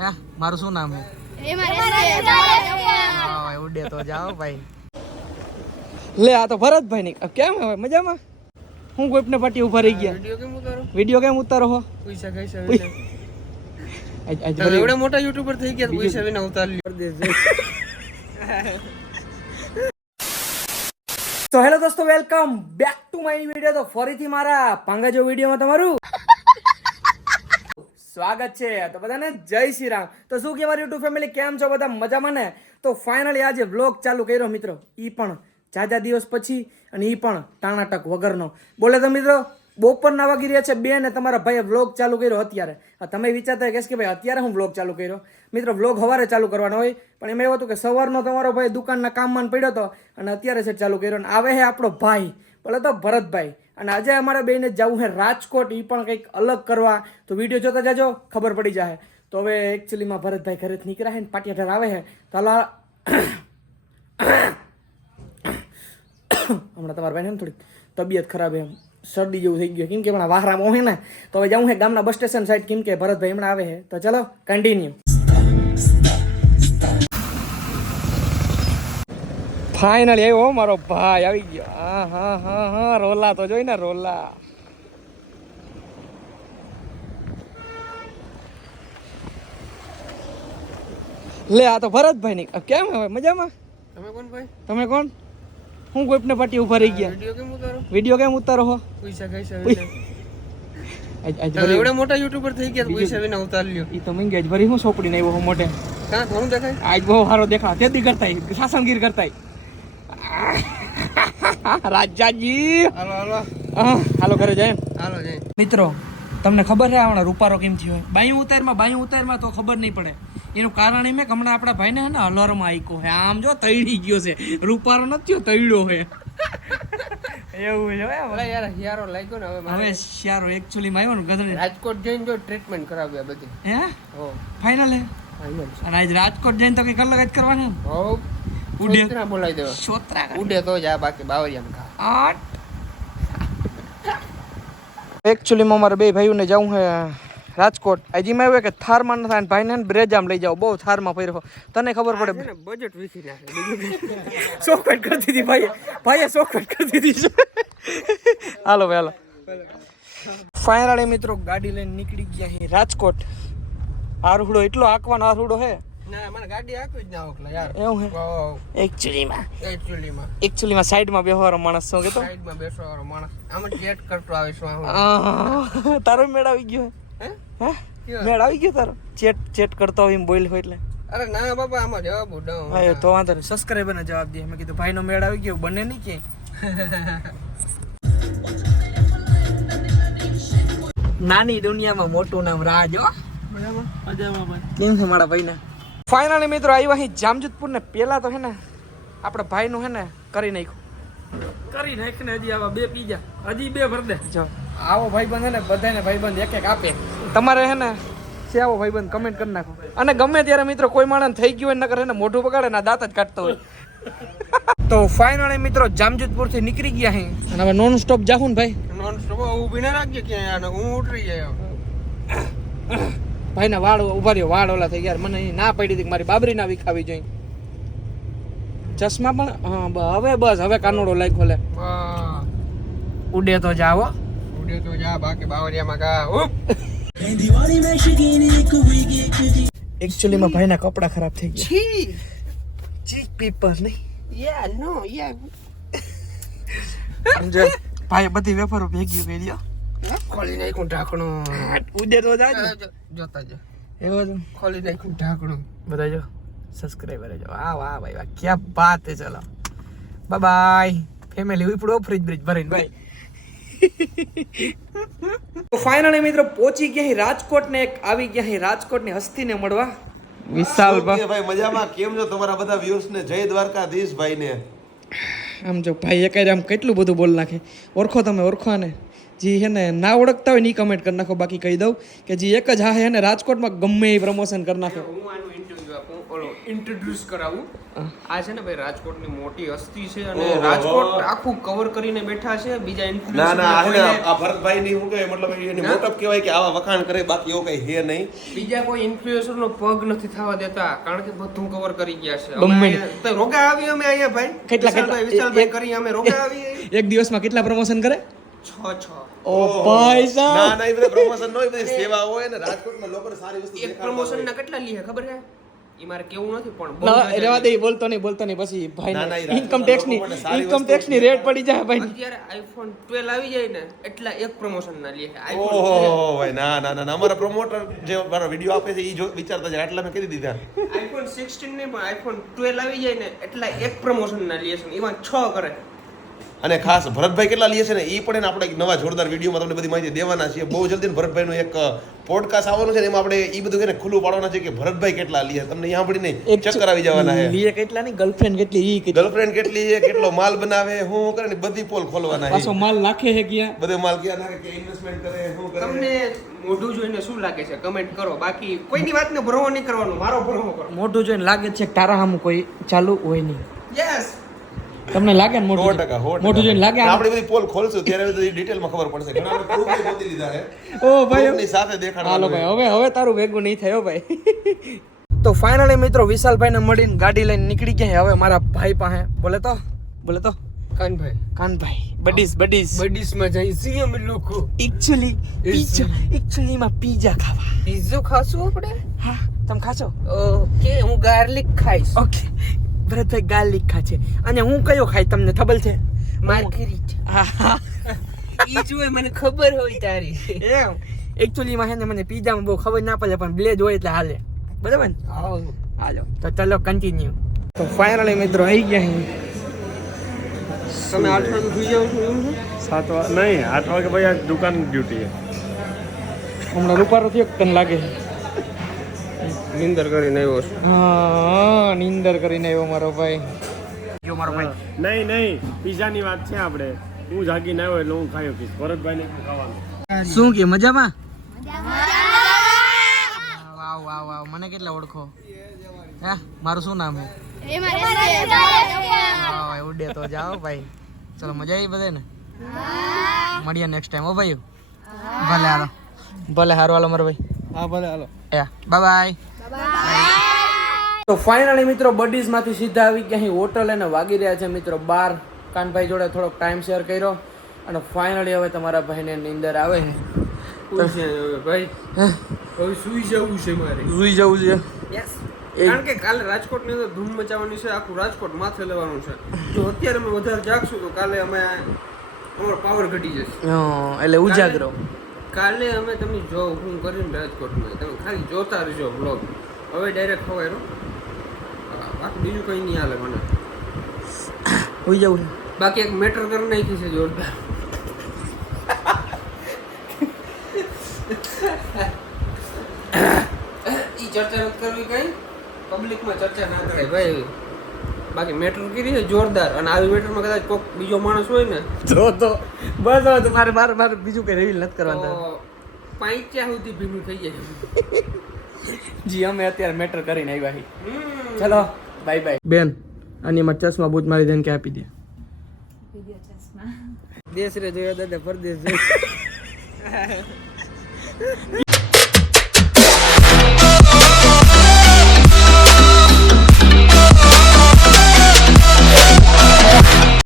હે મારું શું નામ હા? ઉડે તો જાઓ ભાઈ. લે આ તો ભરતભાઈ ની કેમ હવે મજામાં? હું ગોપને પાટી ઊભા રહી ગયા. વીડિયો કેમ ઉતારો? વીડિયો કેમ ઉતારો હો? પૈસા કઈ એવડા મોટા યુટ્યુબર થઈ ગયા તો પૈસા વિના ઉતારી લ્યો. તો હેલો દોસ્તો welcome back to my video તો ફરીથી મારા પાંગાજો વિડીયોમાં તમારું સ્વાગત છે. તો બધાને જય શ્રી રામ. તો શું કહેવાય યુટ્યુબ ફેમિલી કેમ છો બધા? મજામાં ને? તો ફાઇનલી આજે વ્લોગ ચાલુ કર્યો મિત્રો. એ પણ જાજા દિવસ પછી અને એ પણ તાણાટક વગરનો. બોલે તો મિત્રો બપોરના વાગી રહ્યા છે બે ને તમારા ભાઈએ વ્લોગ ચાલુ કર્યો અત્યારે. તમે વિચારતા હશો કે ભાઈ અત્યારે હું વ્લોગ ચાલુ કર્યો? મિત્રો વ્લોગ સવારે ચાલુ કરવાનો હોય, પણ એમાં એવું હતું કે સવારનો તમારો ભાઈ દુકાનના કામમાં પડ્યો હતો અને અત્યારે છે ચાલુ કર્યો અને આવે છે આપણો ભાઈ. બોલે તો ભરતભાઈ. અને આજે અમારે બેને જવું છે રાજકોટ એ પણ કંઈક અલગ કરવા. તો વીડિયો જોતા જાજો, ખબર પડી જાય તો હવે એકચ્યુઅલીમાં ભરતભાઈ ઘરેથી નીકળ્યા છે ને પાટિયાઠાર આવે છે તો હાલો હમણાં તમારા ભાઈને એમ થોડીક તબિયત ખરાબ એમ. શરદી જેવું થઈ ગયું કેમ કે હમણાં વાહરામાં હોય ને, તો હવે જવું છે ગામના બસ સ્ટેશન સાઈડ. કેમ કે ભરતભાઈ હમણાં આવે છે તો ચલો કન્ટિન્યુ ફાઇનલી આવ્યો મારો ભાઈ આવી ગયો. હા હા હા હા રોલા તો જોઈ ને રોલા. લે આ તો ભરતભાઈ ની કેમ હવે મજામાં? તમે કોણ ભાઈ? તમે કોણ? હું ગોપને પાટી ઊભા રહી ગયા. વીડિયો કેમ ઉતારો? વીડિયો કેમ ઉતારો હો? પૈસા કઈ તમે એવડા મોટા યુટ્યુબર થઈ ગયા પૈસા વિના ઉતારી લ્યો. ઈ તો મંગી આજ ભરી હું સોપડીને આવ્યો હું મોઢે. કાં થોડું દેખાય? આજ બહુ સારો દેખા તેદી કરતા શાસનગીર કરતા રાજાજી. હાલો હાલો. હાલો ઘરે જાય હાલો જાય મિત્રો તમને ખબર છે હમણાં રૂપારો કેમ થયો? હોય બાયું ઉતારમાં બાયું ઉતારમાં તો ખબર નહીં પડે. એનું કારણ એમ કે હમણાં આપણા ભાઈને હે ને અલરમાં આઈકો છે. આમ જો તૈડી ગયો છે. રૂપારો નથી થયો તૈડ્યો છે. એવું છે હવે યાર હિયારો લાગ્યો ને હવે શ્યારો એકચ્યુઅલી માં આવ્યો ને ગધડી રાજકોટ જઈને જો ટ્રીટમેન્ટ કરાવ્યા બધી. હે? હો. ફાઇનલ હે? ફાઇનલ અને આજ રાજકોટ જઈને તો કઈ અલગ જ કરવાના ને હો ઉડે. ઉડે બોલાવી દેવા. સોત્રા ઉડે તો જ આ બાકી બાવરિયામાં ખા આઠ એકચ્યુઅલીમાં મારા બે ભાઈઓને જવું હે રાજકોટ. હજીમાં એવું કે થારમાં ન થાય ભાઈને ને બ્રેજામ લઈ જાઓ. બહુ થારમાં પડ્યો તને ખબર પડે? બજેટ વીસી નાખે. ચોખવટ કરી દીધી ભાઈએ. ભાઈએ ચોખવટ કરી દીધી હાલો ભાઈ હાલો. ફાઇનલી મિત્રો ગાડી લઈને નીકળી ગયા છે રાજકોટ. આરહુડો એટલો આંકવાનો આરુડો હે. ના ના એકચ્યુઅલીમાં સાઈડમાં બેહવાનો માણસ શું કેતો સાઈડમાં બેસવા વાળો માણસ. આમ ચેટ કરતો આવે તારો મેળ આવી ગયો હે? મેળ આવી ગયો તારો? ચેટ ચેટ કરતો હોય એમ બોલ હોય એટલે. અરે ના બાપા આમાં જવાબ ઉડાવ હા તો વાંધો નહીં. સબસ્ક્રાઈબરને જવાબ દે. મેં કીધું ભાઈનો મેળ આવી ગયો બને નહીં કે. નાની દુનિયામાં મોટું નામ રાજ હો. કેમ છે મારા ભાઈને? ફાઇનલી મિત્રો આવ્યા અહીં જામજોધપુર ને પેલા તો હે ને આપણે ભાઈનું હે ને કરી નાખ્યું. કરી નાખીને હજી આવા બે પીજા હજી બે ભર દે. જો. આવો ભાઈબંધ હે ને બધાને ભાઈબંધ એક એક આપે. તમારે હે ને છે આવો ભાઈબંધ કમેન્ટ કરી નાખો. અને ગમે ત્યારે મિત્રો કોઈ માણસ થઈ ગયું હોય નકર હે ને મોઢું બગાડે ને દાંત જ કાઢતો હોય. તો ફાઇનલી મિત્રો જામજોધપુરથી નીકળી ગયા હે. અને હવે નોન સ્ટોપ જાહું ને ભાઈ. નોન સ્ટોપ ઊભી ના રાખજે ક્યાં આને હું ઉતરી જાય. ભાઈના વાળ ઊભા રહ્યો વાળ ઓલા થઈ ગયા. મને ના પડી હતી મારી બાબરી ના વિખાવી જોઈએ ચશ્મા પણ હા બ- હવે બસ હવે કાનોડો લાગ્યો લે. વાહ. ઉડે તો જાવો ઉડે તો જા બાકી બાવરિયામાં કા ઉપ એકચ્યુઅલી માં ભાઈના કપડા ખરાબ થઈ ગયા. છી. પેપર પીપર નહીં. યા નો યા સમજે ભાઈ બધી વેફરો ભેગી કરી ખોલી નાખ્યું ઢાંકણું. ઉડે તો જાજ જોતા જો. એવો જ ખોલી નાખ્યું ઢાંકણું. બધા જો સબસ્ક્રાઇબર જો. વાહ વાહ ભાઈ વાહ ક્યાં બાત હે ચલો. બાય બાય ફેમિલી ઉપડો ફ્રીજ બ્રિજ ભરીને ભાઈ તો ફાઇનલી મિત્રો પહોંચી ગયા રાજકોટ ને એક આવી ગયા રાજકોટની હસ્તીને મળવા. વિશાલ ભાઈ મજામાં? કેમ છો તમારા બધા વ્યુઅર્સ ને જય દ્વારકાધીશ ભાઈ ને આમ જો ભાઈ એકાઈ આમ કેટલું બધું બોલ નાખે. ઓળખો તમે ઓળખો ને જે છે ને ના ઓળખતા હોયની કમેન્ટ કરી નાખો. બાકી કહી દઉં કે જે એક જ હા હે ને રાજકોટમાં ગમે એ પ્રમોશન કરી નાખો. હું આનું ઇન્ટરવ્યુ આપું ઓલો ઇન્ટ્રોડ્યુસ કરાવું. આ છે ને ભાઈ રાજકોટની મોટી હસ્તી છે અને રાજકોટ આખું કવર કરીને બેઠા છે બીજા ના ના આ ભરતભાઈ ની હું કહે મતલબ એની મોટપ કહેવાય કે આવા વખાણ કરે બાકી એવું કઈ હે નહીં. બીજા કોઈ ઇન્ફ્લુએન્સર નો પગ નથી થવા દેતા કારણ કે બધું કવર કરી ગયા છે. ગમે. અમે તો રોગા આવી અમે અહીંયા ભાઈ? કેટલા- કેટલા? વિશાલભાઈ કરી અમે રોગા આવી એક દિવસમાં કેટલા પ્રમોશન કરે? છ છ. ઓ ભાઈ ના સાહેબ. ના એ બધા પ્રમોશન નો એ બધી સેવા હોય ને રાજકોટમાં લોકોને સારી વસ્તુ એક પ્રમોશન ના કેટલા લીધે ખબર છે? ઈ મારે કેવું નથી પણ ના રેવા દે બોલતો નહીં બોલતો નહીં પછી ભાઈ ના, ના, ઇન્કમ ટેક્સની ઇન્કમ ટેક્સની રેટ પડી જાય ભાઈ. અત્યારે આઈફોન 12 આવી જાય ને એટલા એક પ્રમોશન ના લે આઈફોન ઓહો ભાઈ ના ના ના. અમારા પ્રમોટર જે મારો વીડિયો આપે છે એ જો વિચારતા જાય આટલા મેં કરી દીધા. આઈફોન 16 ને પણ આઈફોન 12 આવી જાય ને એટલા એક પ્રમોશન ના લે છે એમાં છ કરે અને ખાસ ભરતભાઈ કેટલા લે છે ને એ પણ એને આપણે એક નવા જોરદાર વિડીયોમાં તમને બધી માહિતી દેવાના છીએ. બહુ જલ્દી ભરતભાઈનો એક પોડકાસ્ટ આવવાનું છે ને એમાં આપણે એ બધું એને ખુલ્લું પાડવાના છે કે ભરતભાઈ કેટલા લે તમને અહીંયા પડી નહીં ચક્કર આવી જવાના છે. લીએ કેટલા ની ગર્લફ્રેન્ડ કેટલી? ઈ ગર્લફ્રેન્ડ કેટલી છે? કેટલો માલ બનાવે? હું કરે ને બધી પોલ ખોલવાના પાછો છે માલ નાખે છે ક્યાં? બધો માલ ક્યાં નાખે? કે ઇન્વેસ્ટમેન્ટ કરે શું કરે? તમને મોઢું જોઈને શું લાગે છે? કમેન્ટ કરો. બાકી કોઈની વાતને ભરવો નહીં કરવાનો મારો ભરવો કરો. મોઢું જોઈને લાગે છે કે તારા સામું કોઈ ચાલુ હોય નહીં. યસ તમને લાગે ને મોટું. મોઢું જોઈને લાગે આપણે બધી પોલ ખોલશું ત્યારે બધી ડિટેલમાં ખબર પડશે. ઘણા લોકો ગોતી લીધા છે. ઓ ભાઈ એમની સાથે દેખાડવા હાલો ભાઈ હવે હવે તારું ભેગું નહીં થયો ભાઈ. તો ફાઇનલી મિત્રો વિશાલભાઈને મળીને ગાડી લઈને નીકળી ગયા હવે મારા ભાઈ પાસે. બોલે તો બોલે તો. કાનભાઈ. કાનભાઈ બડીસ બડીસ. બડીસમાં જઈ છીએ અમે લોકો એકચ્યુઅલી એક્ચ્યુઅલી માં પીઝા ખાવા. પીઝો ખાશું આપણે? હા તમે ખાશો? ઓકે હું ગાર્લિક ખાઈશ. ઓકે ભરતભાઈ ગાર્લિક ખાશે અને હું કયો ખાઈ? તમને ખબર છે? માર્ગરીટ હા હા ઈ જ મને ખબર હોય તારી. એમ. એકચ્યુઅલી માં છે ને મને પીઝામાં બહુ ખબર ના પડે પણ બ્લેજ હોય એટલે હાલે. બરાબર ને? હાલો. તો ચલો કન્ટિન્યુ તો ફાઇનલી મિત્રો આવી ગયા અહીં તમે આઠ વાગે સુઈ જાવ છો એવું સાત વાગે નહીં આઠ વાગે ભાઈ આ દુકાન ડ્યુટી છે. હમણાં રૂપારો થયો તને લાગે નિંદર કરીને આવ્યો છું? હા નિંદર કરીને આવ્યો મારો ભાઈ. ગયો મારો ભાઈ. નહીં નહીં પીઝાની વાત છે આપણે. હું જાગીને આવ્યો એટલે હું ખાયો પીસ ભરતભાઈને ને ખાવાનું. શું કે મજામાં? વાવ વાવ વાવ. મને કેટલા ઓળખો? હે મારું શું નામ છે ઉડે તો જાઓ ભાઈ. ચલો મજા આવી બધે ને મળીએ નેક્સ્ટ ટાઈમ ઓ ભાઈ ભલે હાલો. ભલે હારો હાલો મારો ભાઈ. હા ભલે હાલો. બાય બાય તો ફાઇનલી મિત્રો બડીઝમાંથી સીધા આવી ગયા અહીં હોટલ અને વાગી રહ્યા છે મિત્રો બાર. કાનભાઈ જોડે થોડોક ટાઈમ શેર કર્યો અને ફાઇનલી હવે તમારા ભાઈને નીંદર આવે. છે ભાઈ? હવે સુઈ જવું છે મારે. સુઈ જવું છે? યસ કારણ કે કાલે રાજકોટની અંદર ધૂમ મચાવવાની છે આખું રાજકોટ માથે લેવાનું છે. જો અત્યારે અમે વધારે જાગશું તો કાલે અમે અમારો પાવર ઘટી જશે. એટલે ઉજાગરો. કાલે અમે તમે જો હું કરીને રાજકોટમાં તમે ખાલી જોતા રહેજો બ્લોગ હવે ડાયરેક્ટ ખવાય રહો બાકી બીજું કંઈ નહીં હાલે મને. હોઈ જવું બાકી એક મેટર કરી નાખી છે જોરદાર. ઈ ચર્ચા નથી કરવી કઈ? પબ્લિકમાં ચર્ચા ના કરાય. ભાઈ બાકી મેટર કરી છે જોરદાર. અને આવી મેટરમાં કદાચ કોઈક બીજો માણસ હોય ને જો તો. બસ હવે તો મારે મારે મારે બીજું કઈ રિવીલ નથી કરવાનું. પાંચ્યા સુધી ભીનું થઈ જાય. જી અમે અત્યારે મેટર કરીને આવ્યા છીએ. ચલો બાય બાય બેન આની માં ચશ્મા બૂજ મારી દેન કે આપી દે. દેશ રે જોયો દાદા પરદેશ જોયો.